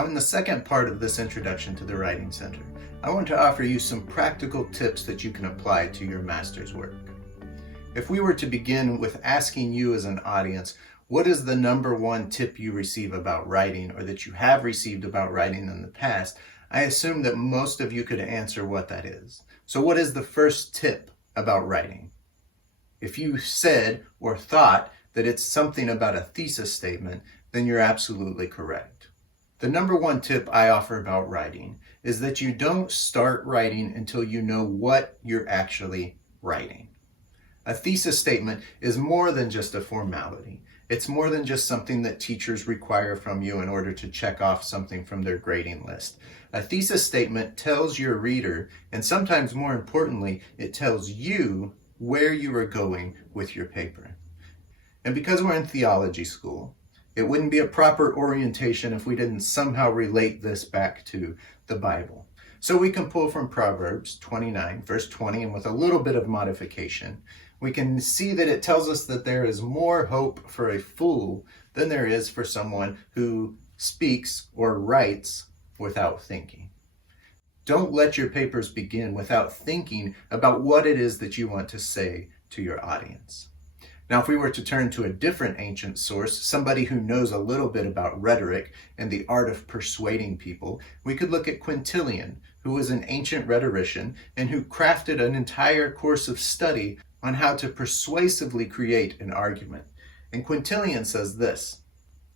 Now, in the second part of this introduction to the Writing Center, I want to offer you some practical tips that you can apply to your master's work. If we were to begin with asking you as an audience, what is the number one tip you receive about writing or that you have received about writing in the past, I assume that most of you could answer what that is. So what is the first tip about writing? If you said or thought that it's something about a thesis statement, then you're absolutely correct. The number one tip I offer about writing is that you don't start writing until you know what you're actually writing. A thesis statement is more than just a formality. It's more than just something that teachers require from you in order to check off something from their grading list. A thesis statement tells your reader, and sometimes more importantly, it tells you where you are going with your paper. And because we're in theology school, it wouldn't be a proper orientation if we didn't somehow relate this back to the Bible. So we can pull from Proverbs 29, verse 20, and with a little bit of modification, we can see that it tells us that there is more hope for a fool than there is for someone who speaks or writes without thinking. Don't let your papers begin without thinking about what it is that you want to say to your audience. Now, if we were to turn to a different ancient source, somebody who knows a little bit about rhetoric and the art of persuading people, we could look at Quintilian, who was an ancient rhetorician and who crafted an entire course of study on how to persuasively create an argument. And Quintilian says this: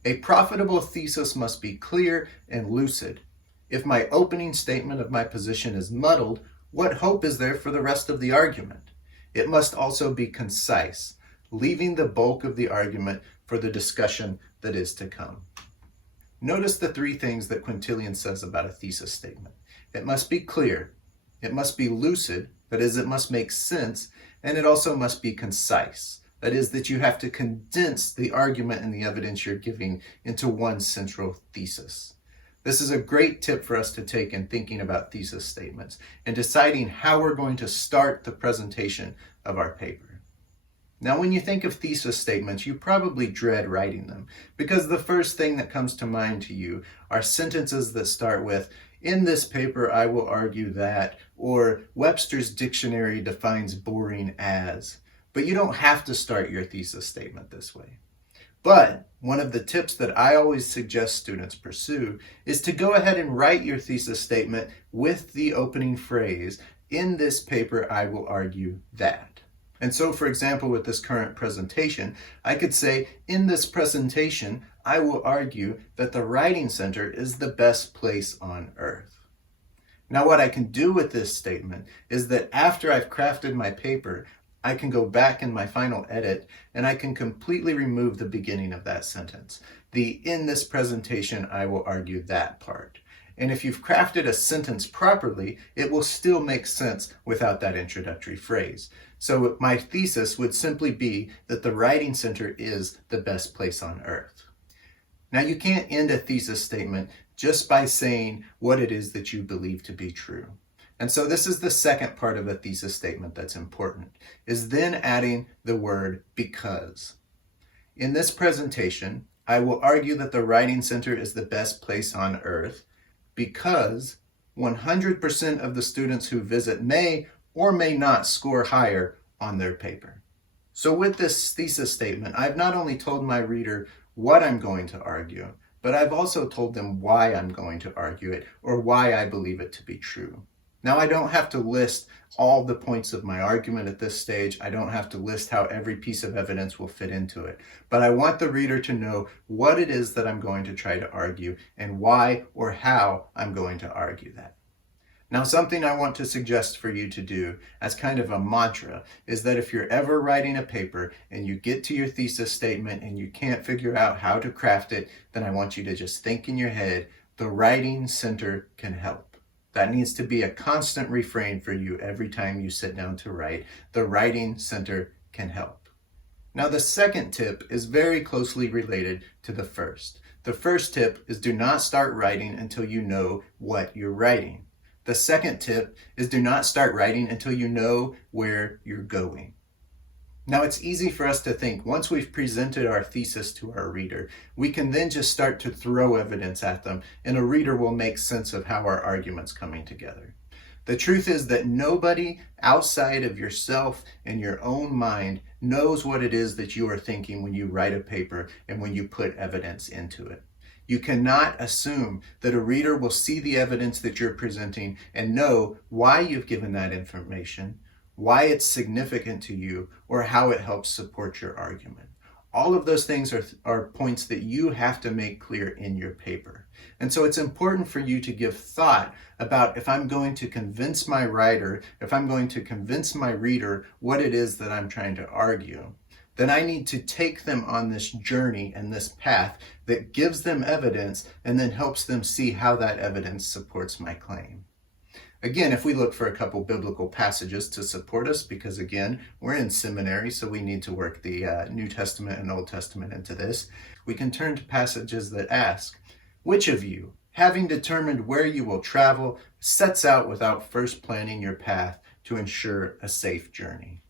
"A profitable thesis must be clear and lucid. If my opening statement of my position is muddled, what hope is there for the rest of the argument? It must also be concise, leaving the bulk of the argument for the discussion that is to come." Notice the three things that Quintilian says about a thesis statement. It must be clear, it must be lucid, that is, it must make sense, and it also must be concise. That is, that you have to condense the argument and the evidence you're giving into one central thesis. This is a great tip for us to take in thinking about thesis statements and deciding how we're going to start the presentation of our paper. Now, when you think of thesis statements, you probably dread writing them because the first thing that comes to mind to you are sentences that start with, "In this paper, I will argue that," or "Webster's dictionary defines boring as." But you don't have to start your thesis statement this way. But one of the tips that I always suggest students pursue is to go ahead and write your thesis statement with the opening phrase, "In this paper, I will argue that." And so, for example, with this current presentation, I could say, "In this presentation, I will argue that the Writing Center is the best place on earth." Now, what I can do with this statement is that after I've crafted my paper, I can go back in my final edit and I can completely remove the beginning of that sentence. The "in this presentation, I will argue that" part. And if you've crafted a sentence properly, it will still make sense without that introductory phrase. So my thesis would simply be that the Writing Center is the best place on earth. Now, you can't end a thesis statement just by saying what it is that you believe to be true. And so this is the second part of a thesis statement that's important, is then adding the word "because." In this presentation, I will argue that the Writing Center is the best place on earth because 100% of the students who visit may or may not score higher on their paper. So with this thesis statement, I've not only told my reader what I'm going to argue, but I've also told them why I'm going to argue it or why I believe it to be true. Now, I don't have to list all the points of my argument at this stage. I don't have to list how every piece of evidence will fit into it. But I want the reader to know what it is that I'm going to try to argue and why or how I'm going to argue that. Now, something I want to suggest for you to do as kind of a mantra is that if you're ever writing a paper and you get to your thesis statement and you can't figure out how to craft it, then I want you to just think in your head, the Writing Center can help. That needs to be a constant refrain for you every time you sit down to write. The Writing Center can help. Now, the second tip is very closely related to the first. The first tip is do not start writing until you know what you're writing. The second tip is do not start writing until you know where you're going. Now, it's easy for us to think once we've presented our thesis to our reader, we can then just start to throw evidence at them, and a reader will make sense of how our argument's coming together. The truth is that nobody outside of yourself and your own mind knows what it is that you are thinking when you write a paper and when you put evidence into it. You cannot assume that a reader will see the evidence that you're presenting and know why you've given that information, why it's significant to you, or how it helps support your argument. All of those things are points that you have to make clear in your paper. And so it's important for you to give thought about, if I'm going to convince my writer, if I'm going to convince my reader what it is that I'm trying to argue, then I need to take them on this journey and this path that gives them evidence and then helps them see how that evidence supports my claim. Again, if we look for a couple biblical passages to support us, because again, we're in seminary, so we need to work the New Testament and Old Testament into this, we can turn to passages that ask, which of you, having determined where you will travel, sets out without first planning your path to ensure a safe journey?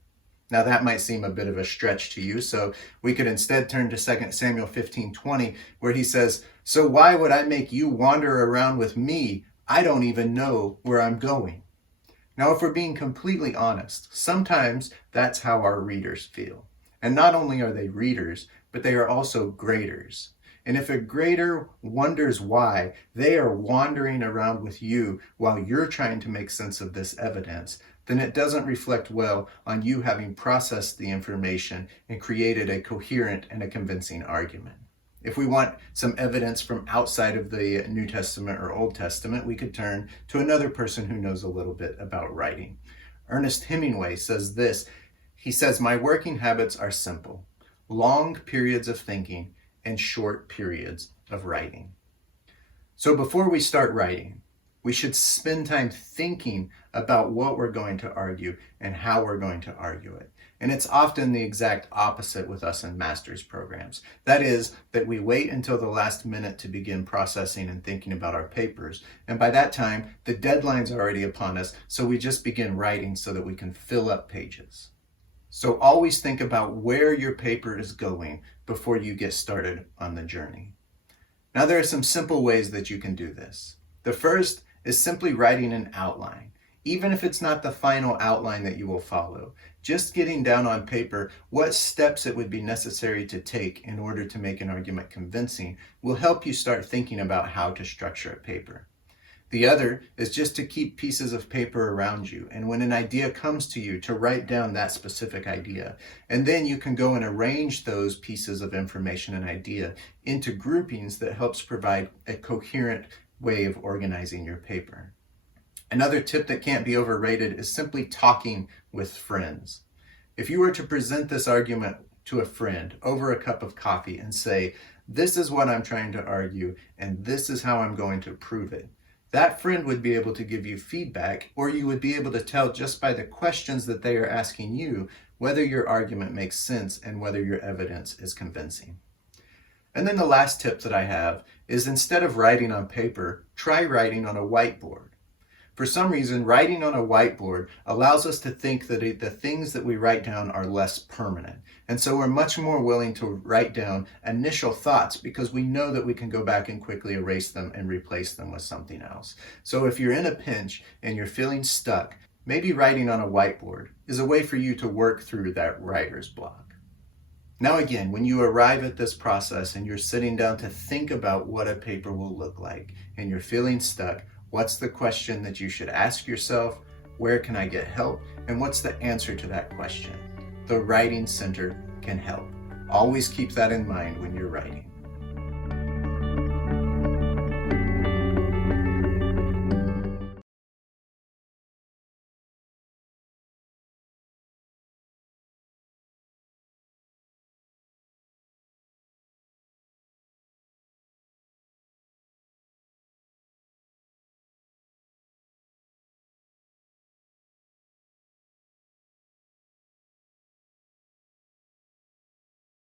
Now that might seem a bit of a stretch to you, so we could instead turn to 2 Samuel 15:20, where he says, so why would I make you wander around with me? I don't even know where I'm going. Now, if we're being completely honest, sometimes that's how our readers feel. And not only are they readers, but they are also graders. And if a grader wonders why they are wandering around with you while you're trying to make sense of this evidence, then it doesn't reflect well on you having processed the information and created a coherent and a convincing argument. If we want some evidence from outside of the New Testament or Old Testament, we could turn to another person who knows a little bit about writing. Ernest Hemingway says this. He says, my working habits are simple: long periods of thinking and short periods of writing. So before we start writing, we should spend time thinking about what we're going to argue and how we're going to argue it. And it's often the exact opposite with us in master's programs. That is, that we wait until the last minute to begin processing and thinking about our papers. And by that time, the deadline's already upon us, so we just begin writing so that we can fill up pages. So always think about where your paper is going before you get started on the journey. Now, there are some simple ways that you can do this. The first is simply writing an outline. Even if it's not the final outline that you will follow, just getting down on paper what steps it would be necessary to take in order to make an argument convincing will help you start thinking about how to structure a paper. The other is just to keep pieces of paper around you, and when an idea comes to you, to write down that specific idea. And then you can go and arrange those pieces of information and idea into groupings that helps provide a coherent way of organizing your paper. Another tip that can't be overrated is simply talking with friends. If you were to present this argument to a friend over a cup of coffee and say, this is what I'm trying to argue, and this is how I'm going to prove it, that friend would be able to give you feedback, or you would be able to tell just by the questions that they are asking you whether your argument makes sense and whether your evidence is convincing. And then the last tip that I have is, instead of writing on paper, try writing on a whiteboard. For some reason, writing on a whiteboard allows us to think that the things that we write down are less permanent. And so we're much more willing to write down initial thoughts because we know that we can go back and quickly erase them and replace them with something else. So if you're in a pinch and you're feeling stuck, maybe writing on a whiteboard is a way for you to work through that writer's block. Now again, when you arrive at this process and you're sitting down to think about what a paper will look like and you're feeling stuck, what's the question that you should ask yourself? Where can I get help? And what's the answer to that question? The Writing Center can help. Always keep that in mind when you're writing.